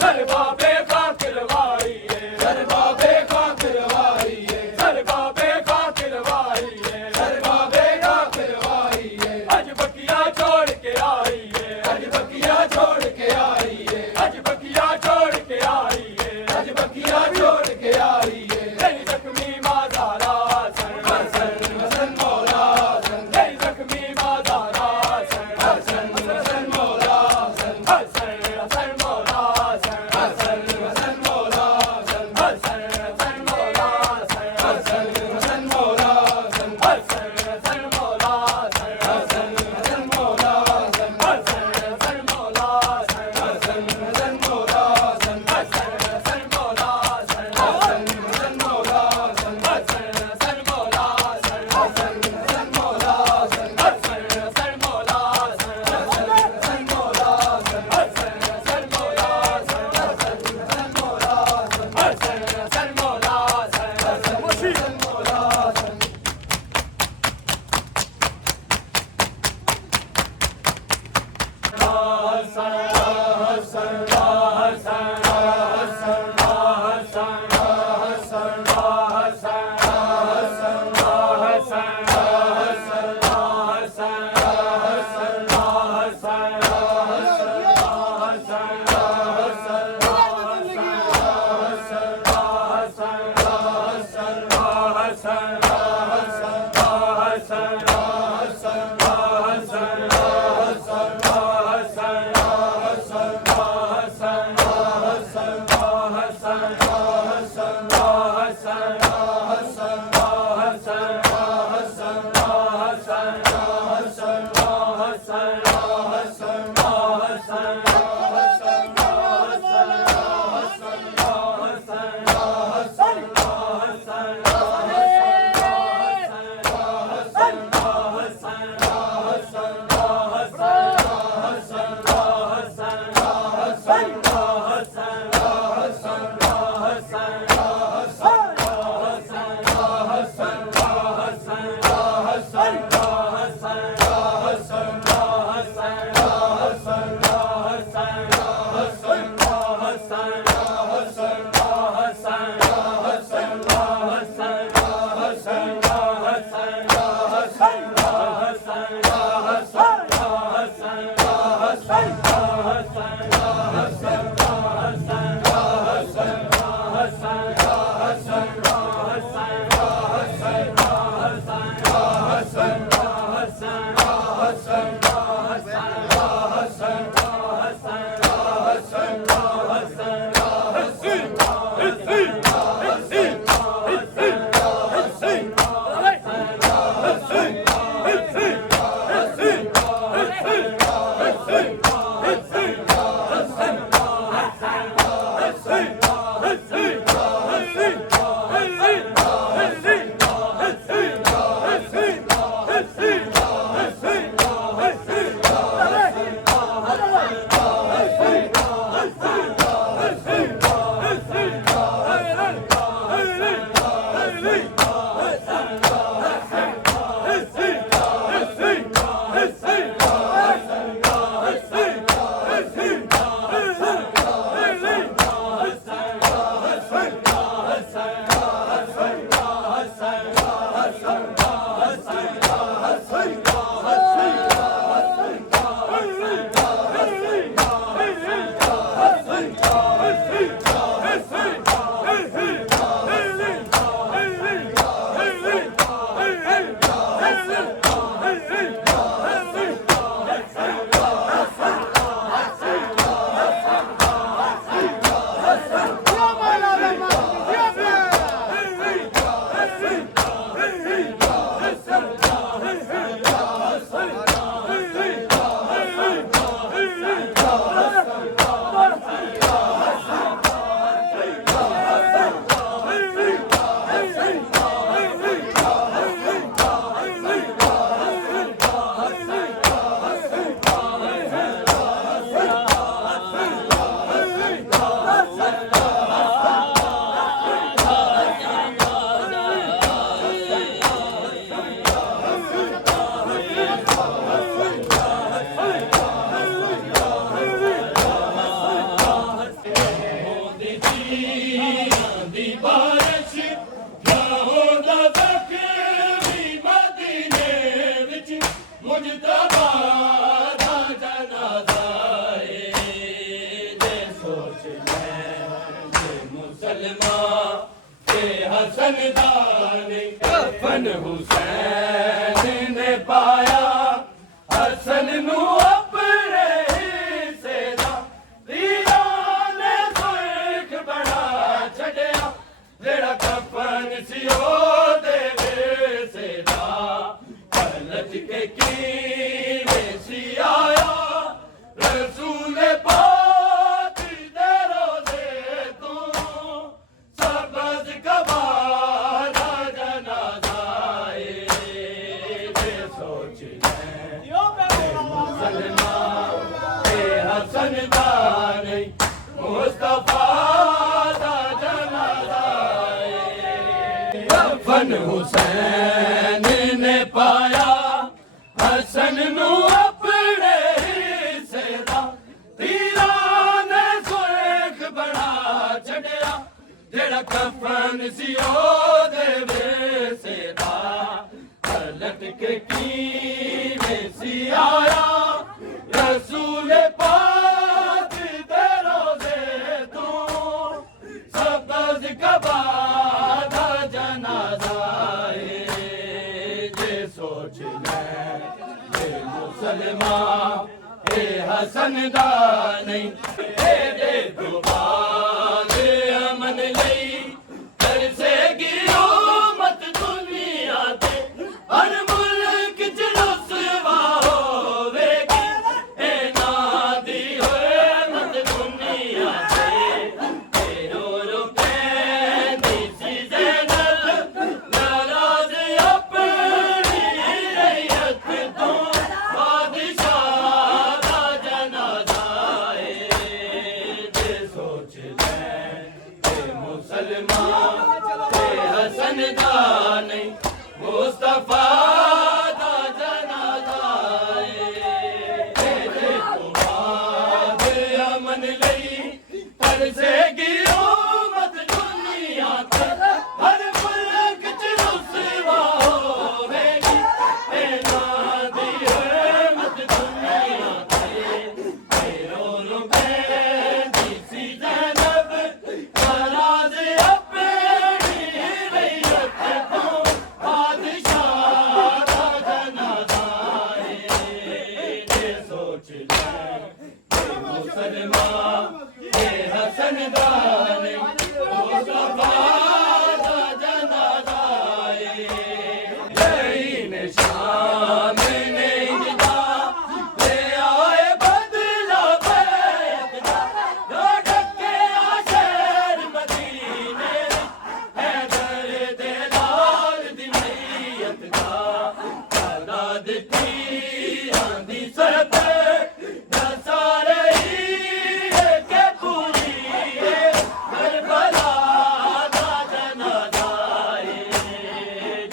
Sir बाबे खातिरवाइए, sir बाबे खातिरवाइए, sir बाबे खातिरवाइए, सर बाबे खातिरवाइए। अज बकिया छोड़ के आइए, अज बकिया छोड़ के आइए, अज बकिया छोड़ के आइए, अज बकिया छोड़ के आइए। तेरी जख्मी माजारा सर हसन हसन मौला हसन, तेरी जख्मी माजारा सर हसन हसन मौला हसन, हसन हसन मौला हसन, हसन हसन मौला हसन, हसन हसन मौला हसन, हसन हसन मौला हसन, हसन हसन मौला हसन, हसन हसन मौला हसन, हसन हसन मौला हसन, हसन हसन मौला हसन, हसन हसन मौला हसन, हसन हसन मौला हसन, हसन हसन मौला हसन, हसन हसन मौला हसन, हसन हसन मौला हसन, हसन हसन मौला हसन, हसन हसन मौला हसन, हसन हसन मौला हसन, हसन हसन मौला हसन, हसन हसन मौला हसन। सोच ले मुसलमान ते हसन दा नहीं कफन हुसैन ने पाया हसन नू अपने हिस्से दा दीवार ने सुर्ख बना छड़िया जेड़ा कफन सी ओदे विरसे दा पलट के कीवें सी आया रसूल पाक दे रोज़े तू सबज कबादा जनाजा ये सोच ले मुसलमान ते हसन दा नहीं मुस्तफा दा जनाजा कफन हुसैन ने पाया हसन नू अपने हिस्से दा तीरां ने सुर्ख बना छड़िया जेड़ा कफन सी ओदे विरसे दा पलट के कीवें सी आया रसूल पाक दे रोज़े तू सबज कबादा जनाजा जे सोच ले मुसलमान ए हसन दा नहीं दे दुबान अमन लई तरसेगी उम्मत दुनिया ते हर मुल्क च रुसवा होवेगी ए नादी होए मत दुनिया ते रो रो कहंदी सी ज़ैनब नाराज़ अपनी रैयत तो बादशाह दा जनाजा जे सोच ले मुसलमान ते हसन दा नहीं मुस्तफा दा जनाजा जे तो बाद अमन लई तरसेगी उम्मत दुनिया ते हर मुल्क च रुसवा होवेगी ए नादी रहमत दुनिया ते रो रो कहंदी सी ज़ैनब नाराज़ अपनी रैयत तो बादशाह दा जनाजा ये सोच ले मुसलमान ये हसन दा नहीं मुस्तफा दा जनाजा जईन शाम ने इजदा ले आए बदला बैत दा जो ढके शहर मदीने हैदर दे लाल दी मैयत दा तादाद तीरां दी सरत सारे के पूरी करबला दा जनाजा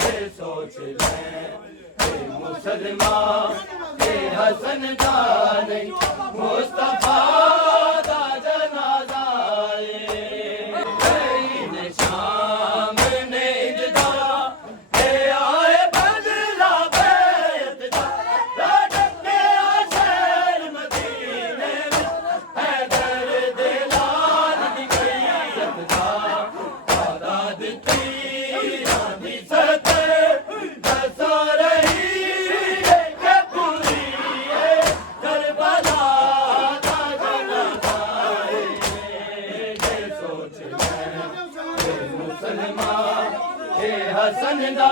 जे सोच ले मुसलमान ते हसन दा नहीं मुस्तफा दा जनाजा शाम ने इजदा ले आए बदला बैत दा ढके शहर मदीने हैदर दे लाल दी मैयत दा तादाद तीरां दी सत दसा रही के पूरी करबला दा जनाजा जे सोच ले मुसलमान ए हसन दा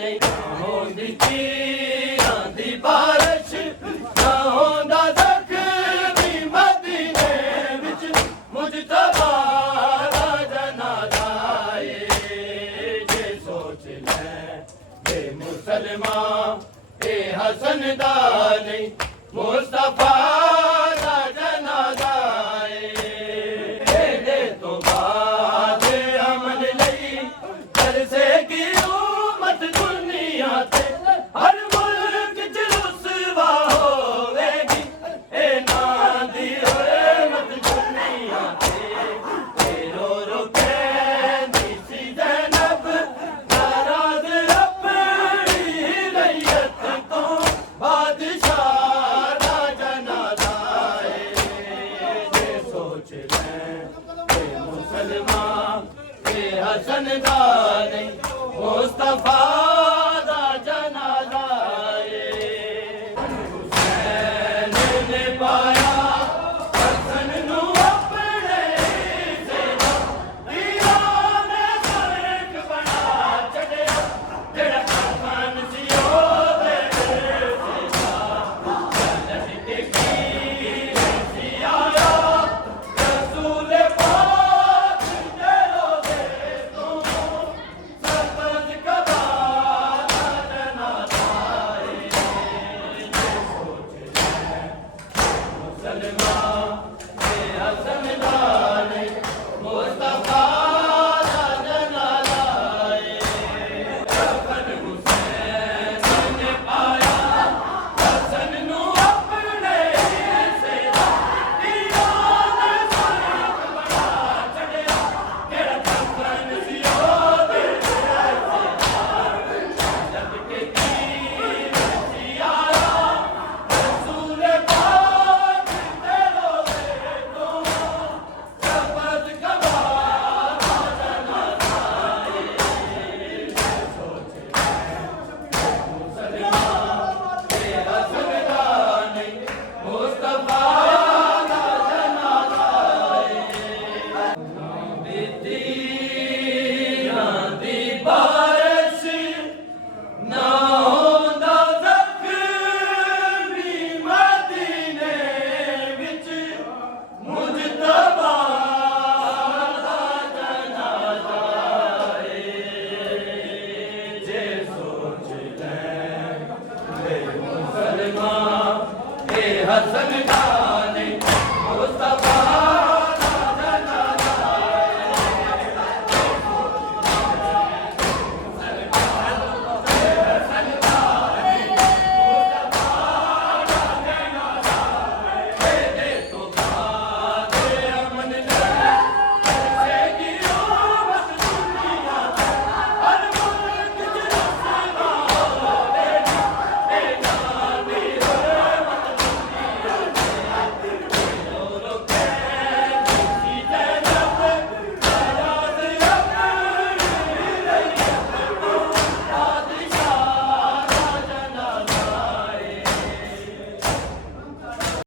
नहीं होंदी तीरां दी बारिश ना होंदा ज़ख्मी मदीने विच मुजतबा दा जनाजा जे सोच ले मुसलमान ए हसन दा नहीं मुस्तफा दा जनाजा दे तो बाद अमन लई तरसेगी उम्मत दुनिया ते हर मुसलमान हसन दा नहीं मुस्तफा